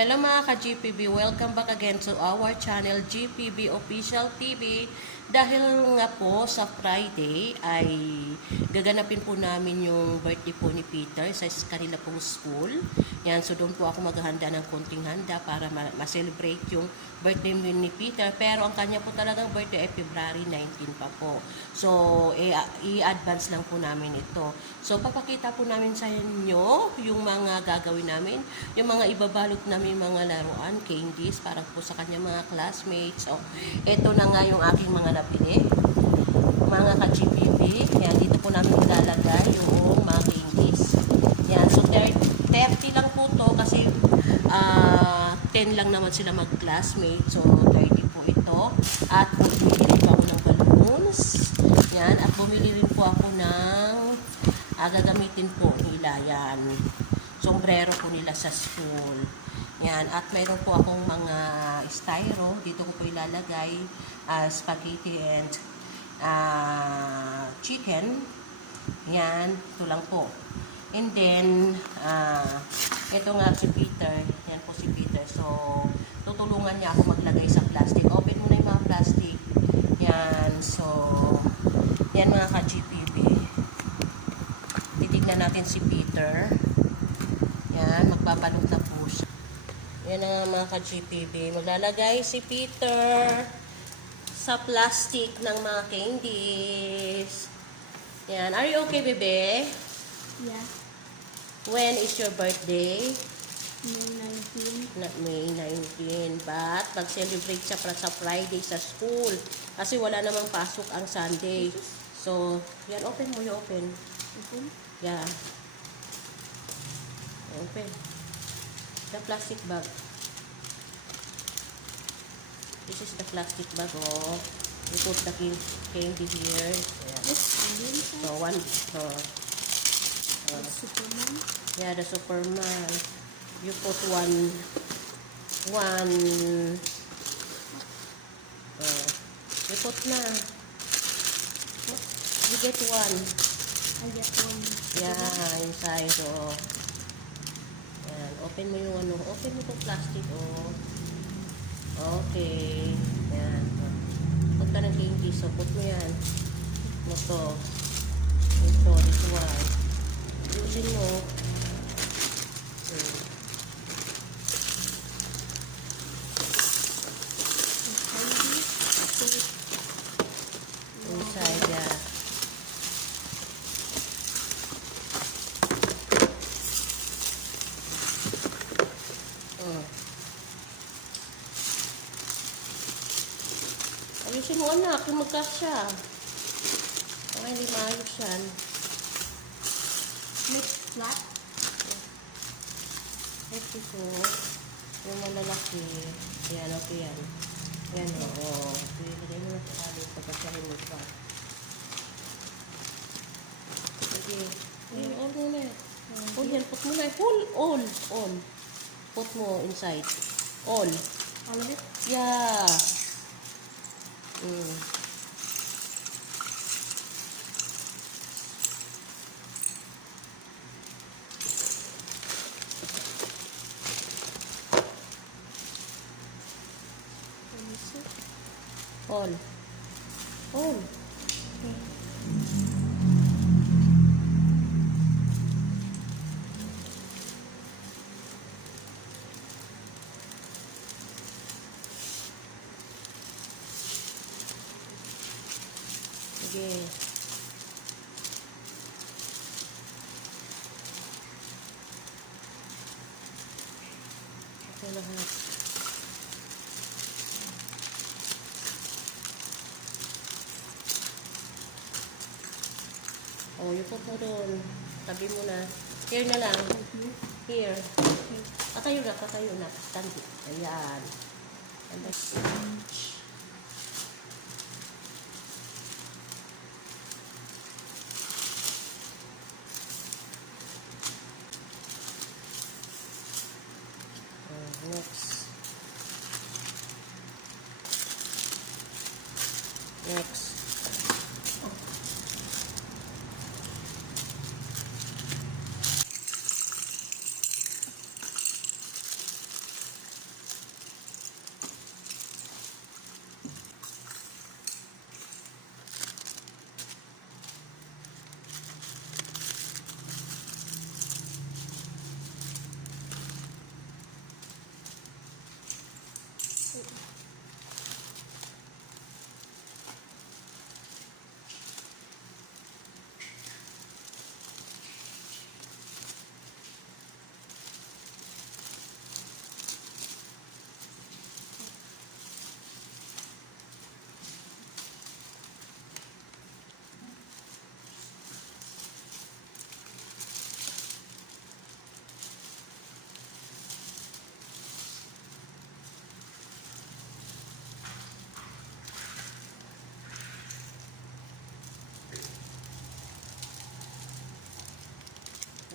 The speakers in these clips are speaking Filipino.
Hello mga ka-GPB, welcome back again to our channel GPB Official TV. Dahil nga po sa Friday ay gaganapin po namin yung birthday po ni Peter sa kanila pong school. Yan, so doon po ako maghahanda ng konting handa para ma-celebrate yung birthday ni Peter. Pero ang kanya po talagang birthday ay February 19 pa po. So, i-advance lang po namin ito. So, papakita po namin sa inyo yung mga gagawin namin, yung mga ibabalot namin mga laruan, candies, para po sa kanya mga classmates. So, ito na nga yung aking mga napili. Mga ka-GPB. Yan, dito po namin ilalagay yung mga candies. Yan, so 30 lang po to kasi 10 lang naman sila mag-classmate. So, 30 po ito. At bumili rin po ako ng balloons. Yan, at bumili rin po ako ng gagamitin po nila. Yan, sombrero po nila sa school. Yan, at mayroon po akong mga styro. Dito ko po ilalagay spaghetti and chicken. Yan, ito lang po. And then, ito nga si Peter. Yan po si Peter. So, tutulungan niya ako maglagay sa plastic. Open mo na yung mga plastic. Yan, so, yan mga ka-GPB. Titignan natin si Peter. Yan, magbabalot na po siya. Yan na mga ka-GPB. Maglalagay si Peter sa plastic ng mga candies. Yan. Are you okay, bebe? Yeah. When is your birthday? May 19. Not May 19. But, mag-celebrate siya sa Friday sa school. Kasi wala namang pasok ang Sunday. So, yan. Open mo. You open. Open? Yeah. Open. The plastic bag. This is the plastic bag, oh. You put the candy here. Yeah. So, one. Superman? Yeah, the Superman. You put one. You put na. You get one. I get one. Yeah, inside, oh. Yan, open mo yung ano. Open mo itong plastic, oh. Okay. Yan. Put ka ng candy. So, put mo yan. Ito. Ito. This one. Usin mo. Inside, yeah. Ayusin mo anak, kung magkasya. Baka hindi maayos yan. Next flat? Ito, yung malalaki. Yan, okay yan. Yan, oo. Ilagay mo na sa alit, pagkasyahin mo pa. Sige. Ayun, all mo na. All yan, put mo na. All. Put mo inside. All. All of it? Yeah. All. Sige. Ito lahat. Oh, yung put mo doon. Tabi mo na. Here na lang. Here. Katayo na. Stand. Ayan. Next.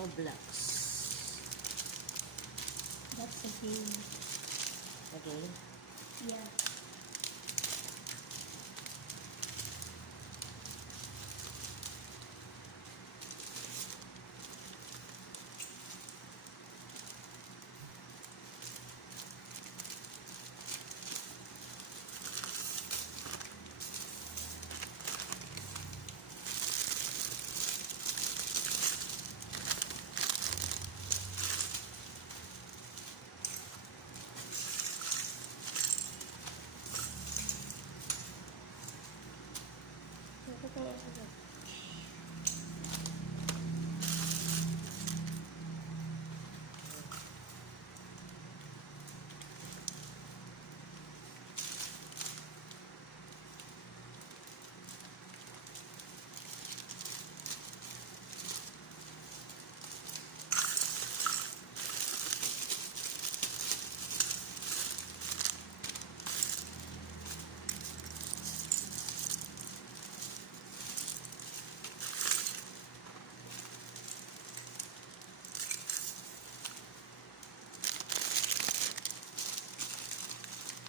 Roblox. That's a game. Okay. Yeah.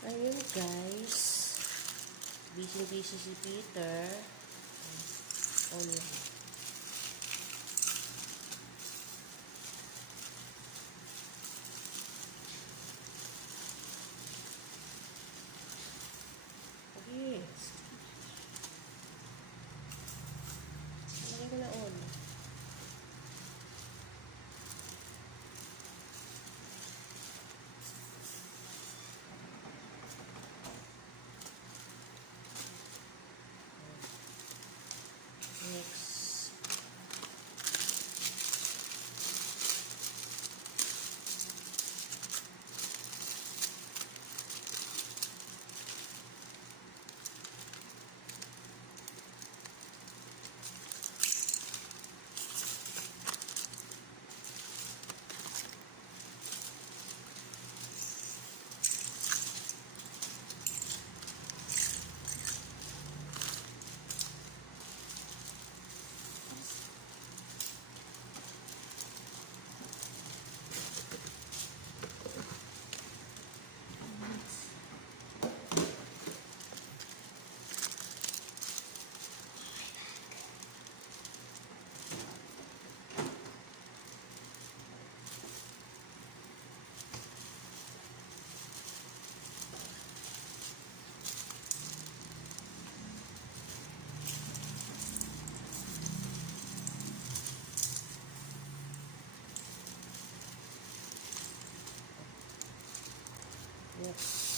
Ayun guys. Busy si Peter. On. Yes. Lagay ko na on. Next. Next.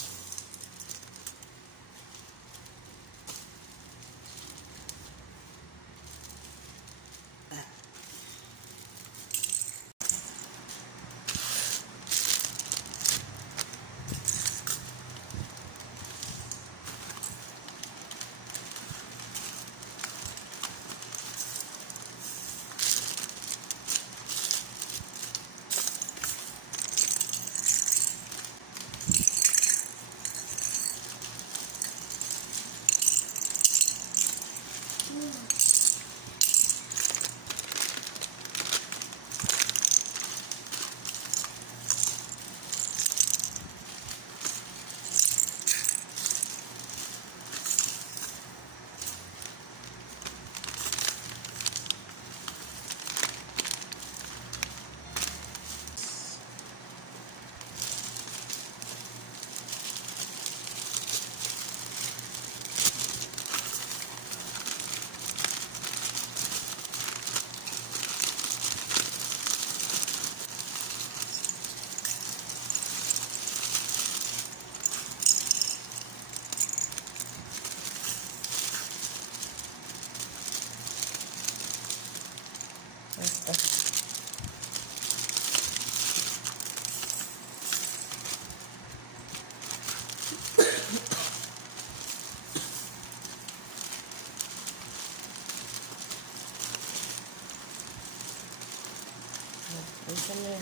Ayan.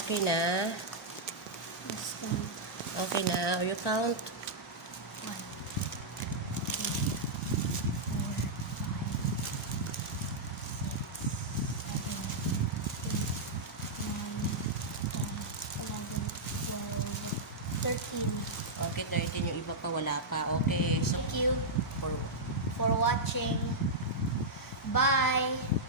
Okay na? Let's count. Okay na. You count? 1, 2, 3, 4, 5, 6, 7, 8, 9, 10, 11, 12, 13. Okay, 13. Yung iba pa wala pa. Okay. So, Thank you for for watching. Bye!